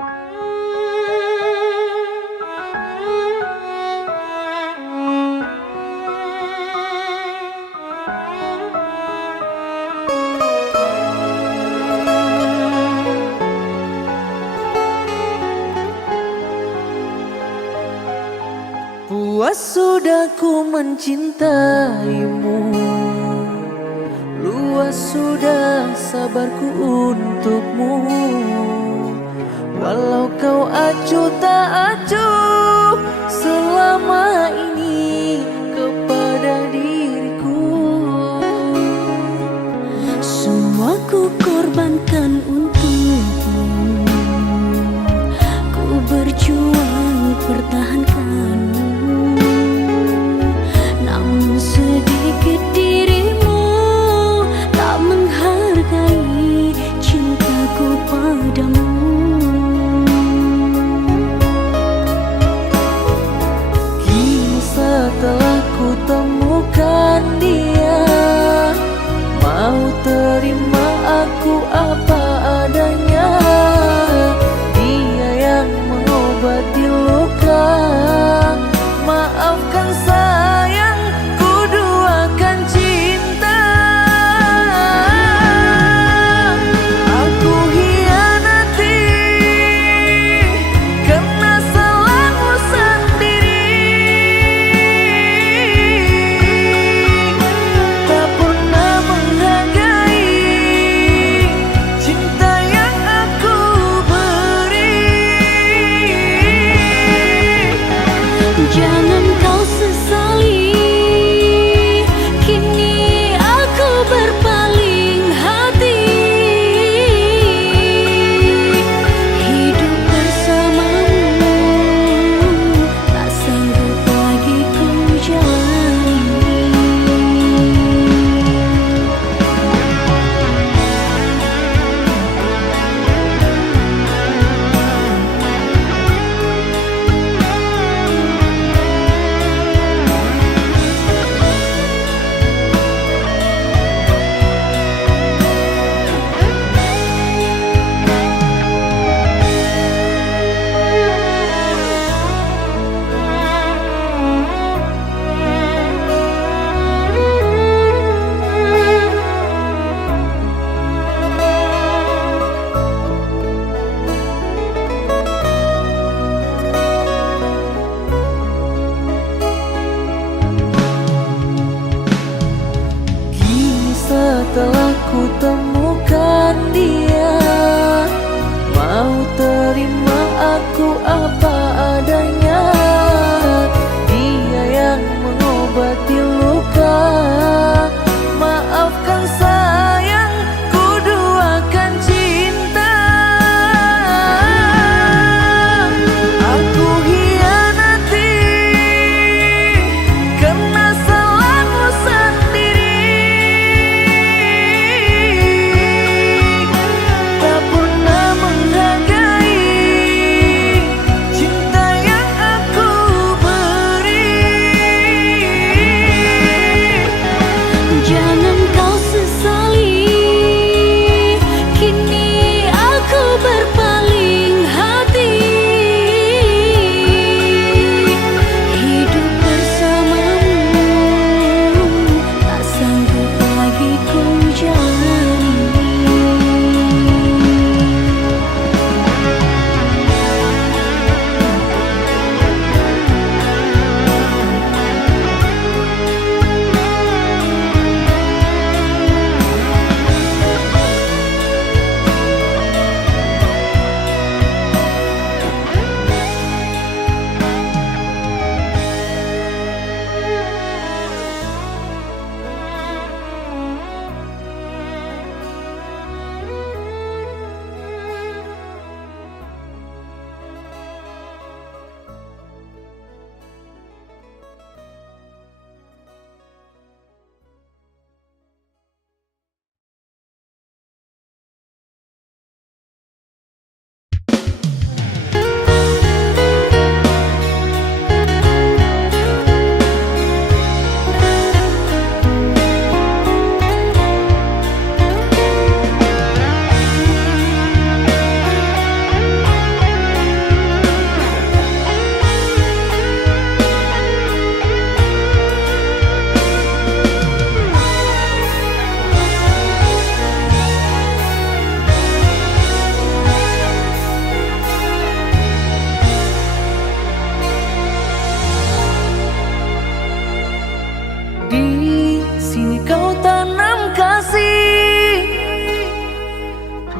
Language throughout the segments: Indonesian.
Puas sudah ku mencintaimu, luas sudah sabarku untukmu. Walau kau acuh tak acuh selama ini kepada diriku. Semua ku korbankan untukmu, ku berjuang pertahankanmu. Namun sedikit dirimu tak menghargai cintaku padamu.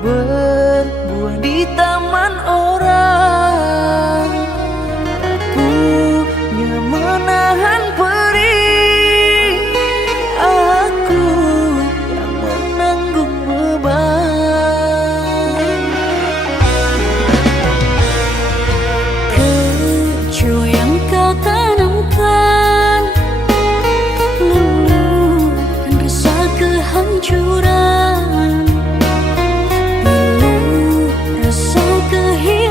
berbuah di taman orang, tak punya menahan perih. Aku yang menanggung beban. Kecoa yang kau tanamkan luluh dan rasa kehancuran. Bila rasa kehilangan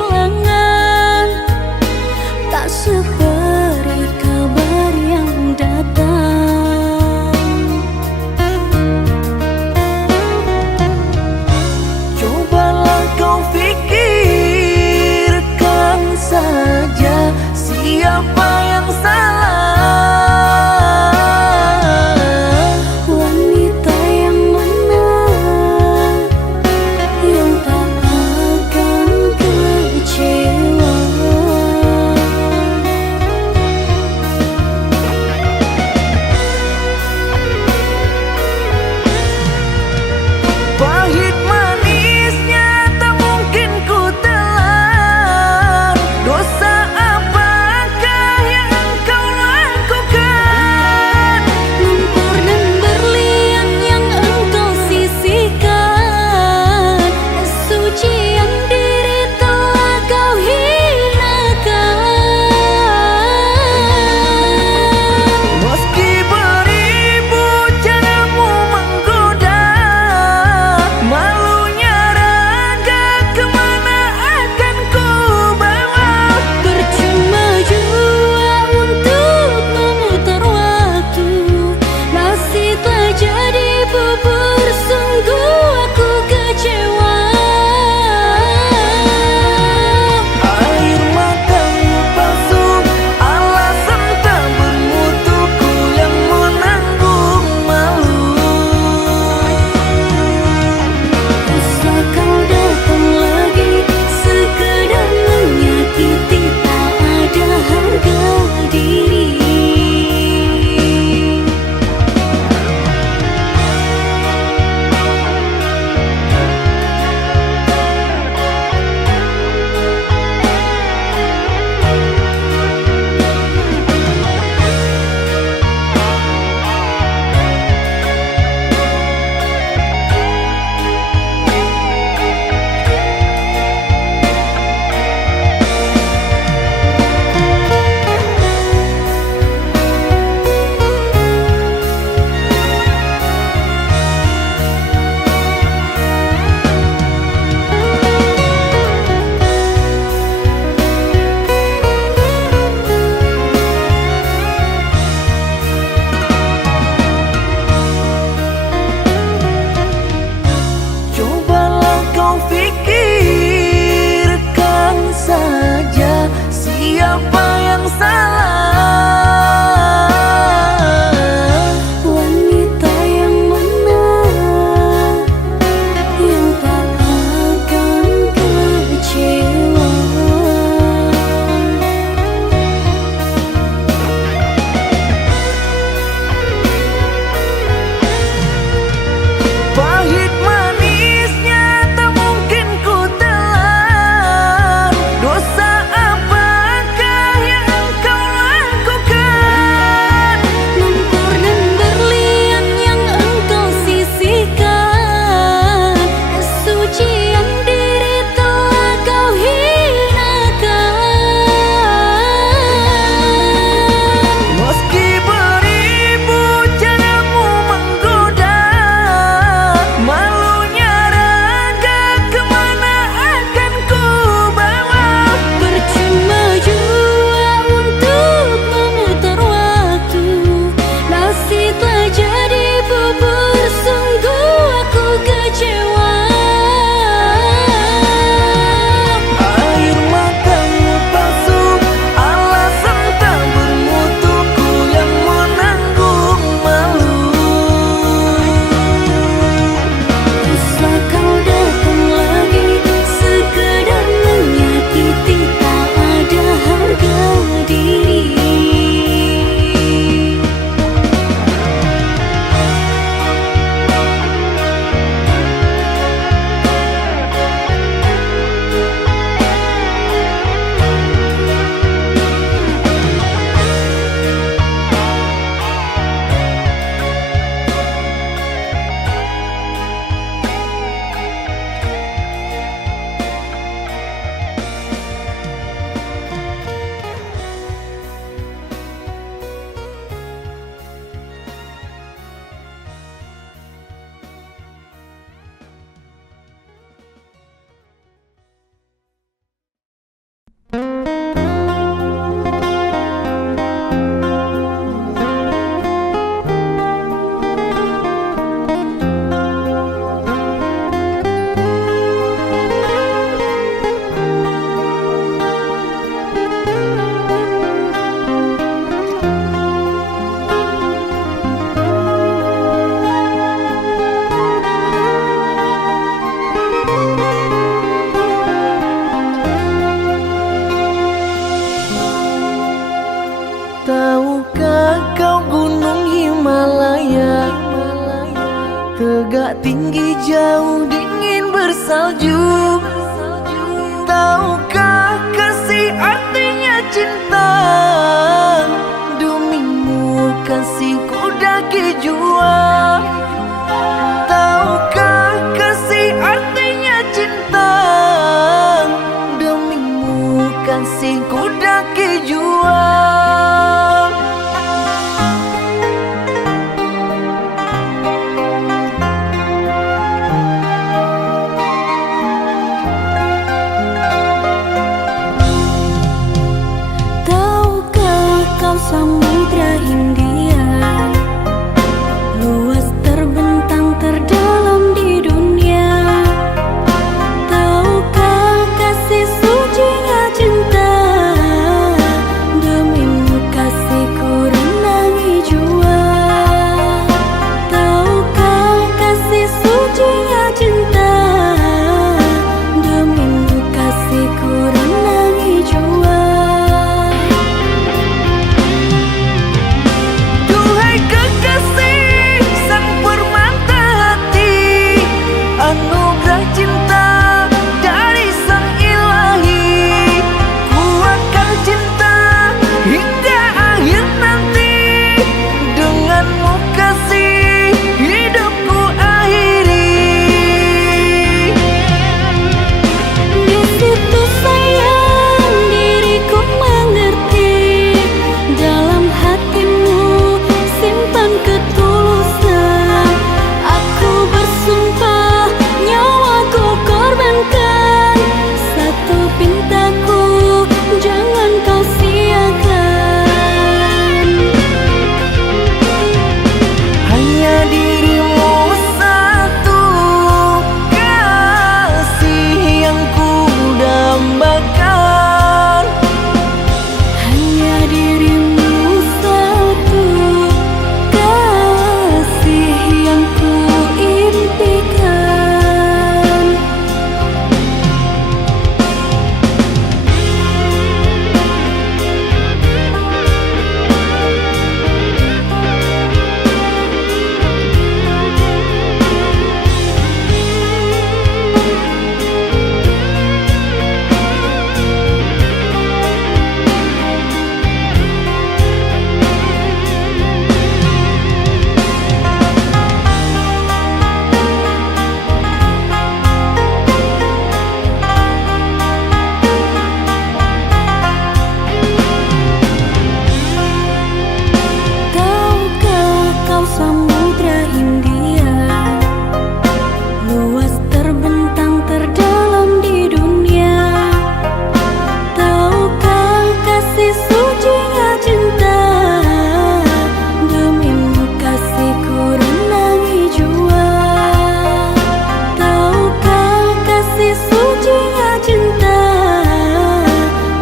ujinya cinta,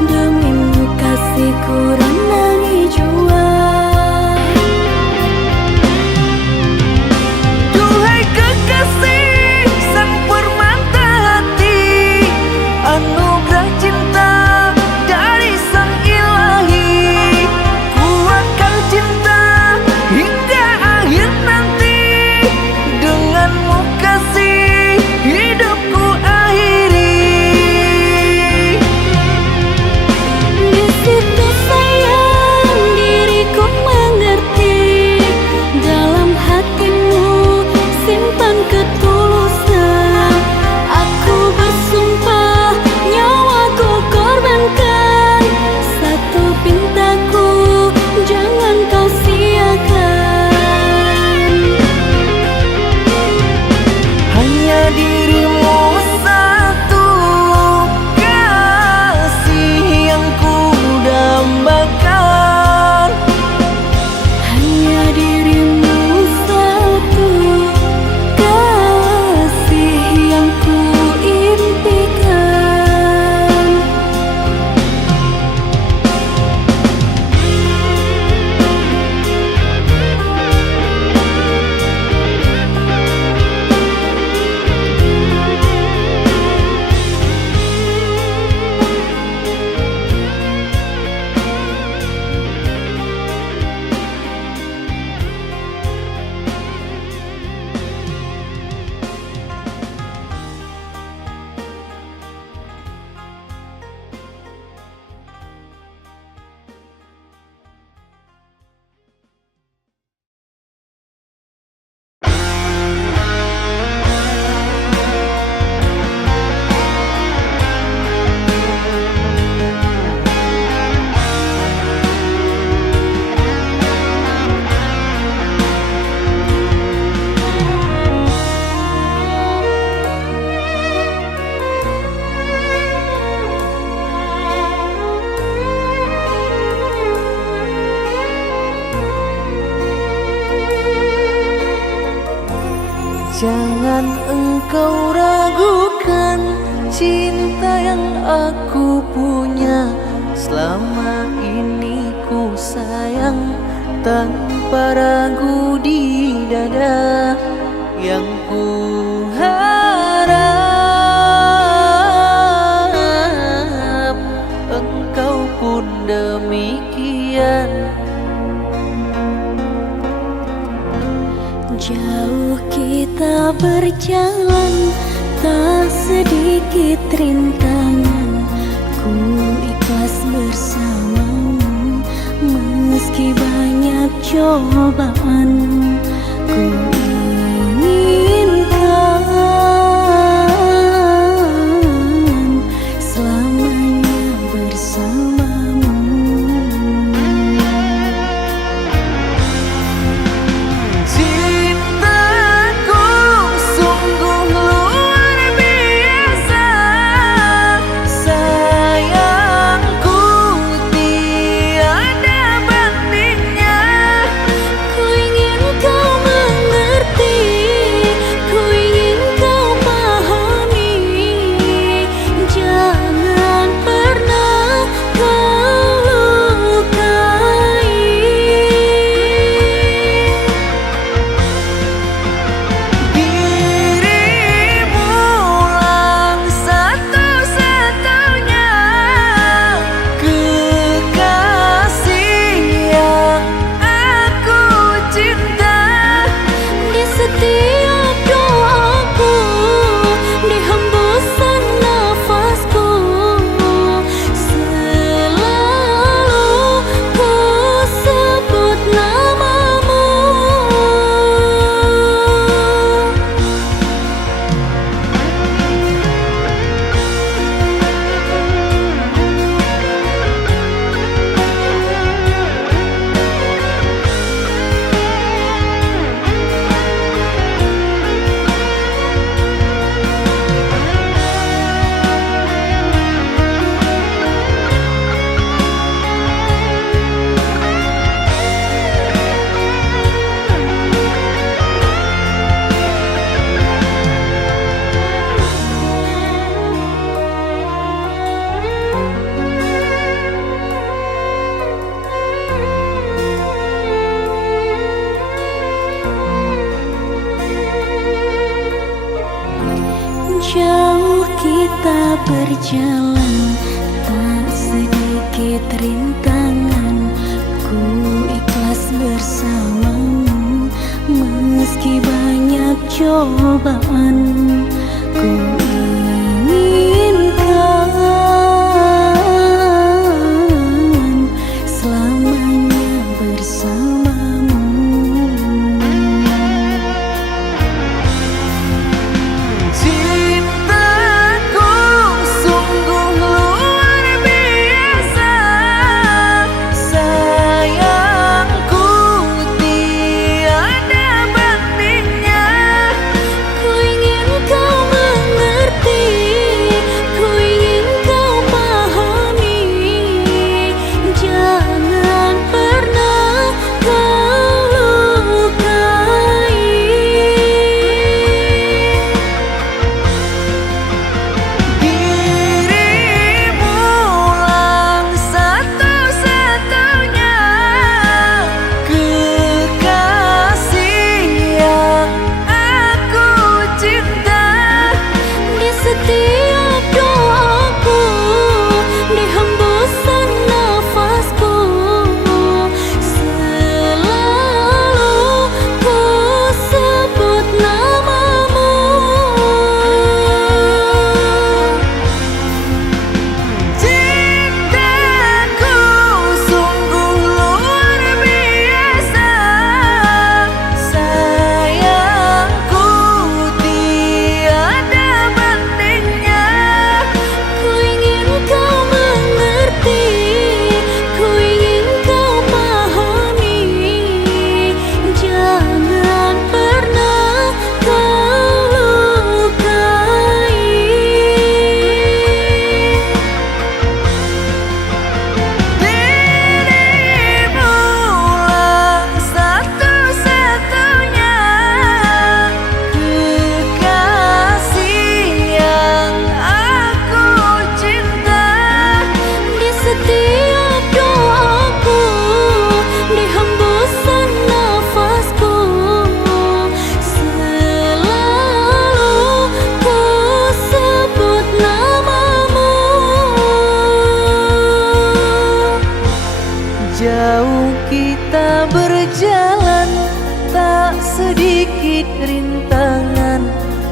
demimu kasihku renangi jua. Duhai kekasih sang permata hati, anugerah cinta dari sang ilahi, ku akan cinta hingga akhir nanti, denganmu kasih hidupku akhiri. Di situ sayang diriku mengerti, dalam hatimu simpan ketulusan. Aku bersumpah nyawaku korbankan, satu pintaku jangan kau siakan. Hanya dirimu satu kasih yang ku dambakan, Hanya dirimu satu kasih yang ku impikan. jangan engkau ragukan cinta yang aku punya. Selama ini ku sayang tanpa ragu di dada, yang ku harap engkau pun demikian. Jauh kita berjalan, tak sedikit rintangan. Ku ikhlas bersamamu, meski banyak cobaan. Ku inginkan selamanya bersamamu. Cintaku sungguh luar biasa, sayangku tiada bandingnya. Ku ingin kau mengerti kita berjalan, tak sedikit rintangan. Ku ikhlas bersamamu, meski banyak cobaan. Ku inginkan selamanya bersamamu. Cintaku sungguh luar biasa, sayangku tiada bandingnya. Ku ingin kau mengerti, ku ingin kau pahami. Jangan pernah kau lukai. Dirimulah satu-satunya kekasih yang aku cinta. Di setiap doaku, di hembusan nafasku, selalu ku sebut namamu. Cintaku sungguh luar biasa, sayangku tiada bandingnya. Ku ingin kau mengerti, ku ingin kau pahami. Jangan pernah kau lukai. Dirimulah satu-satunya kekasih yang aku cinta. Di setiap doaku, di hembusan nafasku, selalu ku sebut namamu. Jauh kita berjalan, tak sedikit rintangan.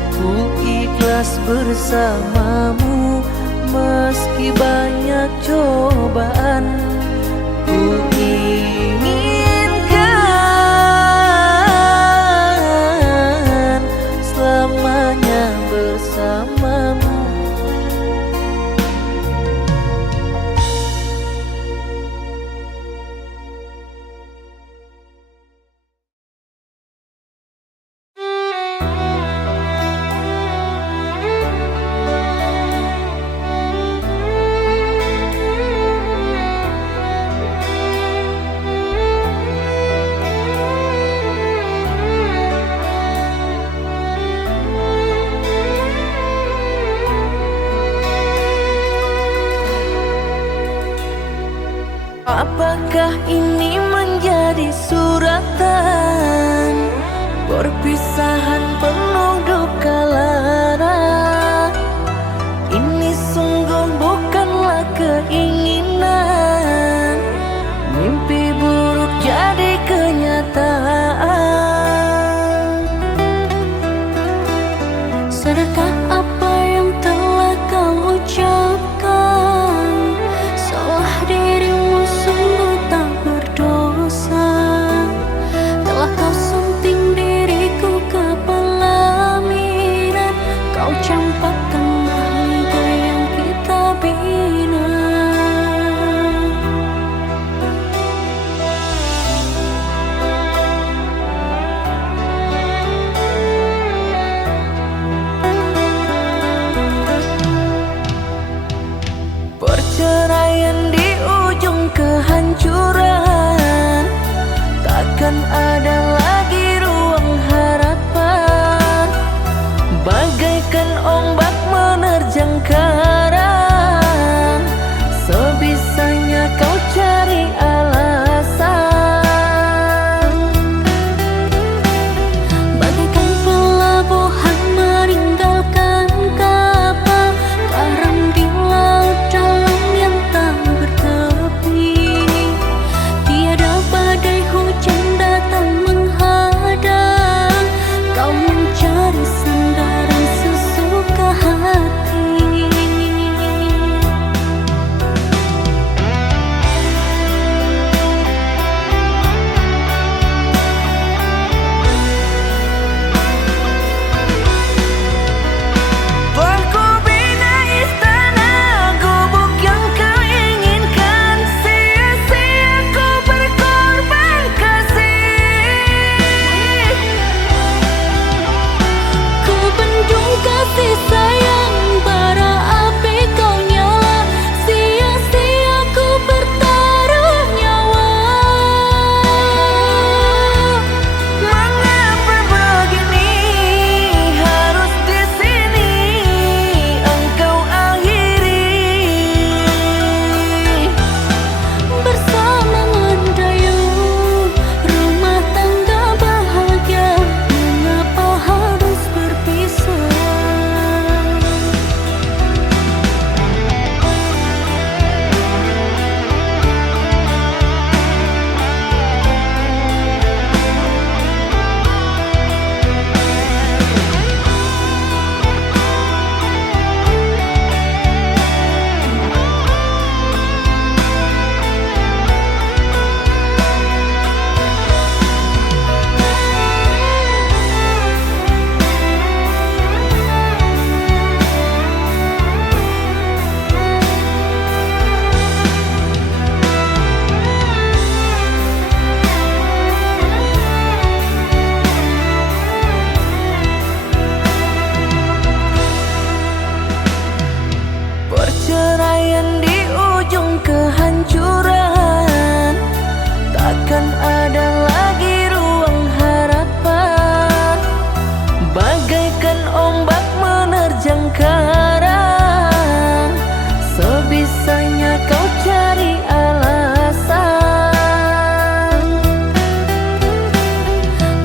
Ku ikhlas bersamamu, meski banyak cobaan. Ku inginkan selamanya bersamamu. Apakah ini menjadi suratan perpisahan penuh duka lara? Ini sungguh bukanlah keinginan, mimpi buruk jadi kenyataan. Sadarkah apa yang telah kau ucapkan? Salah dirimu sungguh tak berdosa. Telah kau sunting diriku ke perceraian di ujung kehancuran, takkan ada lagi ruang harapan. Bagaikan ombak menerjang karang, sebisanya kau cari alasan.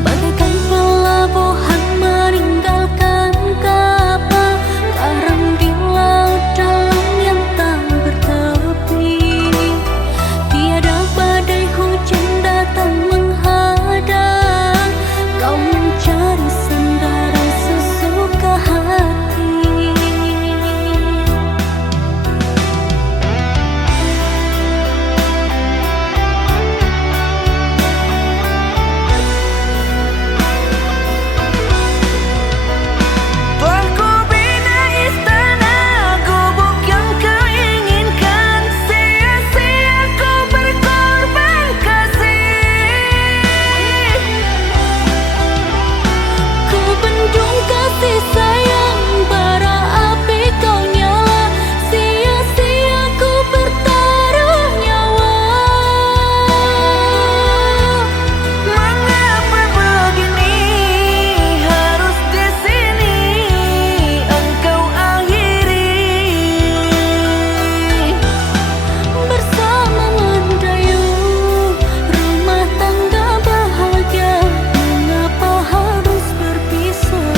Bagaikan pelabuhan meninggalkan kapal karam di laut dalam yang tak bertepi. Tiada badai hujan datang menghadang, kau mencari sandaran sesuka hati. Telah ku bina istana gubuk yang kau inginkan, sia-sia ku berkorban kasih. Ku bendung kasih sayang, bara api kau nyala, sia-sia ku bertaruh nyawa. Mengapa begini, harus di sini engkau akhiri. Bersama mendayung rumah tangga bahagia, mengapa harus berpisah?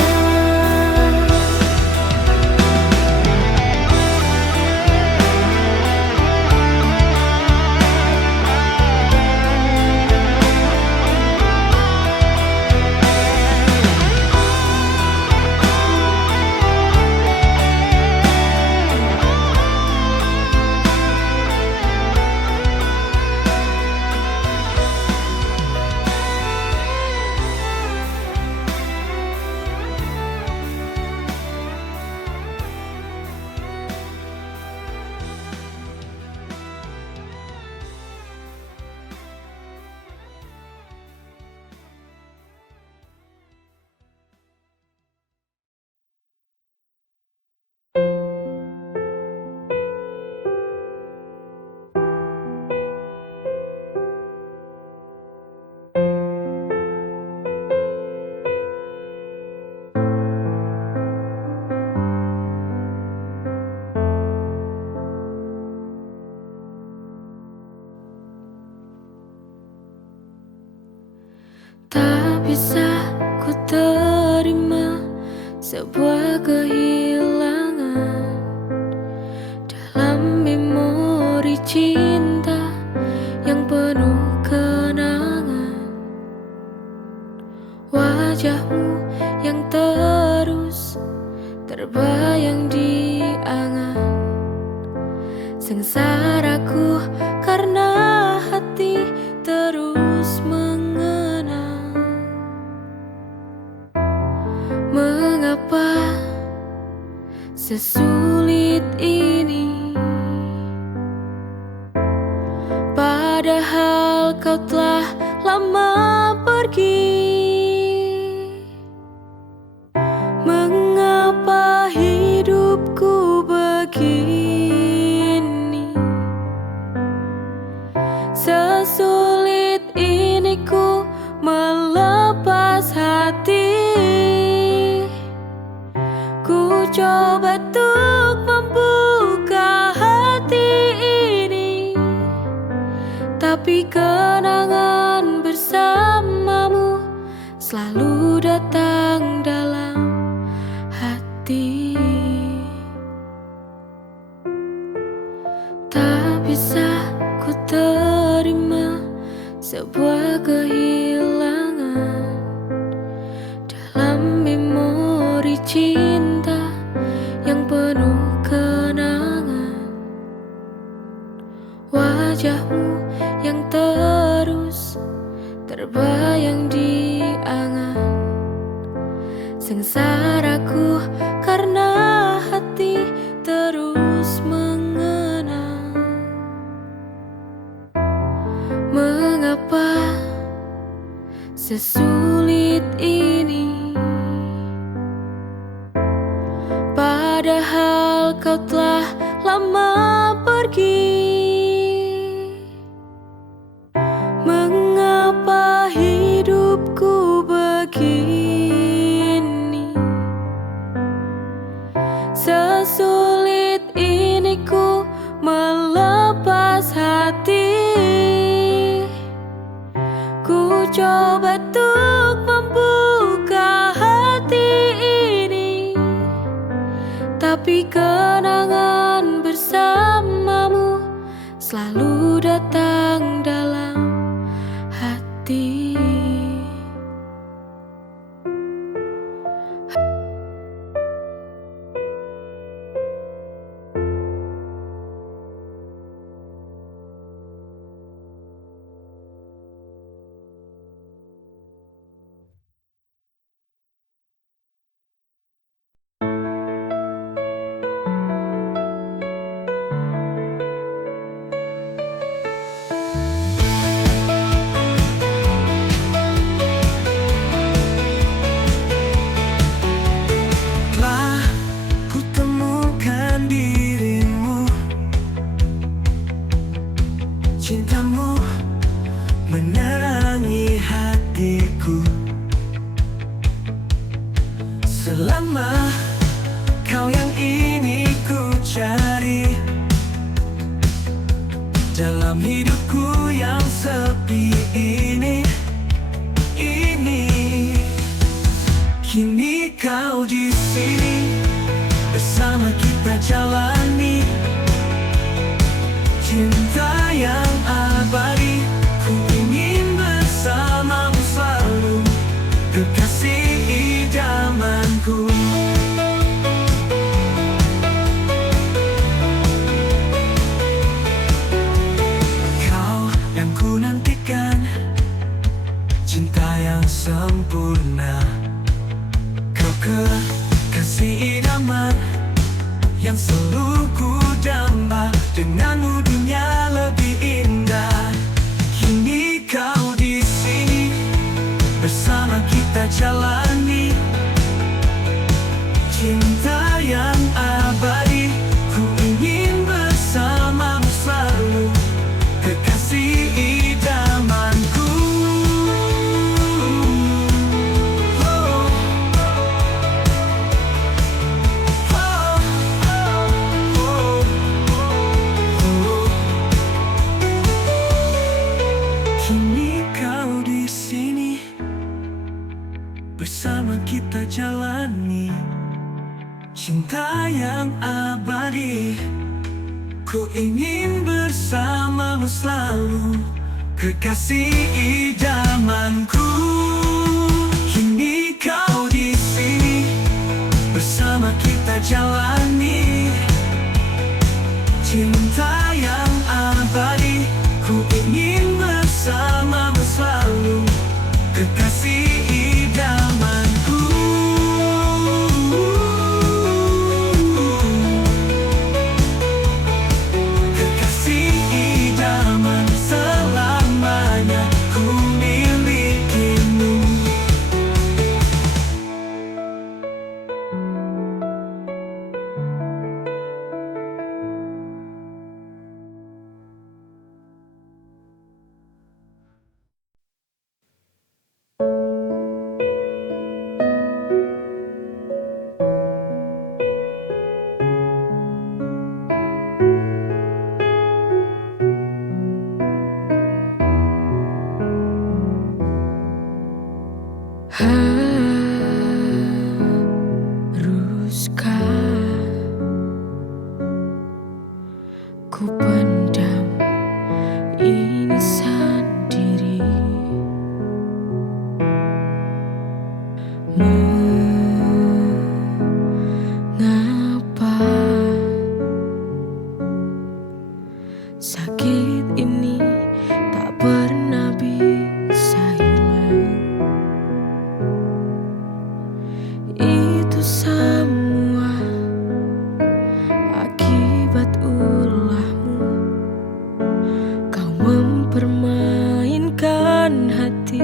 Tak bisa ku terima sebuah kehilangan dalam memori cinta yang penuh kenangan. Wajahmu yang terus terbayang di angan, sengsaraku karena hati terus mengenang. Mengapa sesulit ini, padahal kau telah lama pergi? Mengapa hidupku begini, sesulit ini ku melepas hati. Ku coba untuk membuka hati ini, tapi kenangan bersamamu selalu datang dalam hati. Tak bisa ku terima sebuah kehilangan dalam memori cinta yang penuh kenangan. Wajahmu yang terus terbayang di angan, sengsaraku karena hati terus mengenang. Mengapa sesulit ini, padahal kau telah lama pergi. Mengapa hidupku begini? Sesulit ini ku melepas hati. Ku coba untuk membuka hati ini, tapi kenangan bersamamu selalu datang dalam hati. Cintamu menerangi hatiku. Selama kau yang ini ku cari dalam hidupku yang sepi ini. Kini kau di sini bersama kita jalani cinta yang abadi. Ku ingin bersamamu selalu, kekasih idamanku. Kau yang ku nantikan, cinta yang sempurna. Kau kekasih idaman yang selalu ku damba. Denganmu dunia lebih indah. Kini kau di sini bersama kita jalani cinta yang abadi. Ku ingin bersamamu selalu, kekasih idamanku. Bersama kita jalani cinta yang abadi. Ku ingin bersamamu selalu, kekasih idamanku. Kini kau di sini bersama kita jalani cinta yang abadi. Ku ingin bersamamu selalu, kekasih idamanku. Kekasih idaman selamanya ku milikimu. Haruskah ku pendam ini sendiri? Mengapa sakit ini tak pernah bisa hilang? Itu semua akibat ulahmu. Kau mempermainkan hati,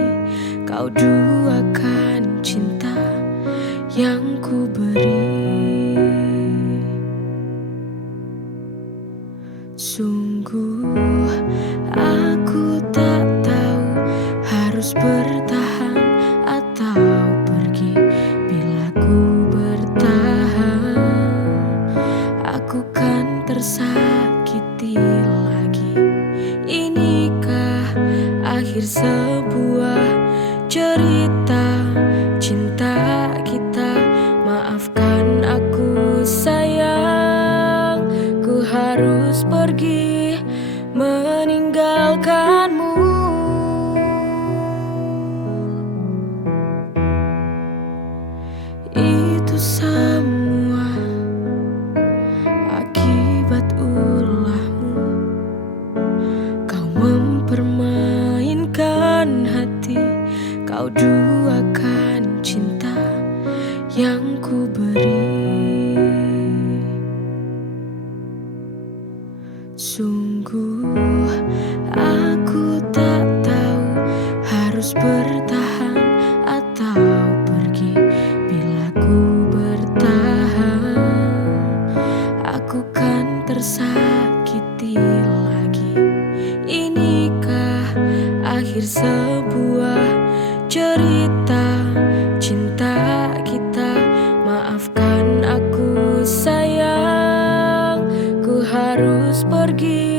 kau duakan cinta yang ku beri. Sungguh aku tak tahu harus bertahan atau pergi. Bila ku bertahan, aku kan tersakiti lagi. Inikah akhir sebuah cerita cinta kita? Maafkan aku sayang, ku harus pergi meninggalkanmu. Itu semua akibat ulahmu. Kau mempermainkan hati, kau duakan cinta yang ku beri. Sungguh aku tak tahu harus bertahan atau pergi. Bila ku bertahan, aku kan tersakiti lagi. Inikah akhir sebuah cerita cinta kita? Maafkan aku sayang, ku harus pergi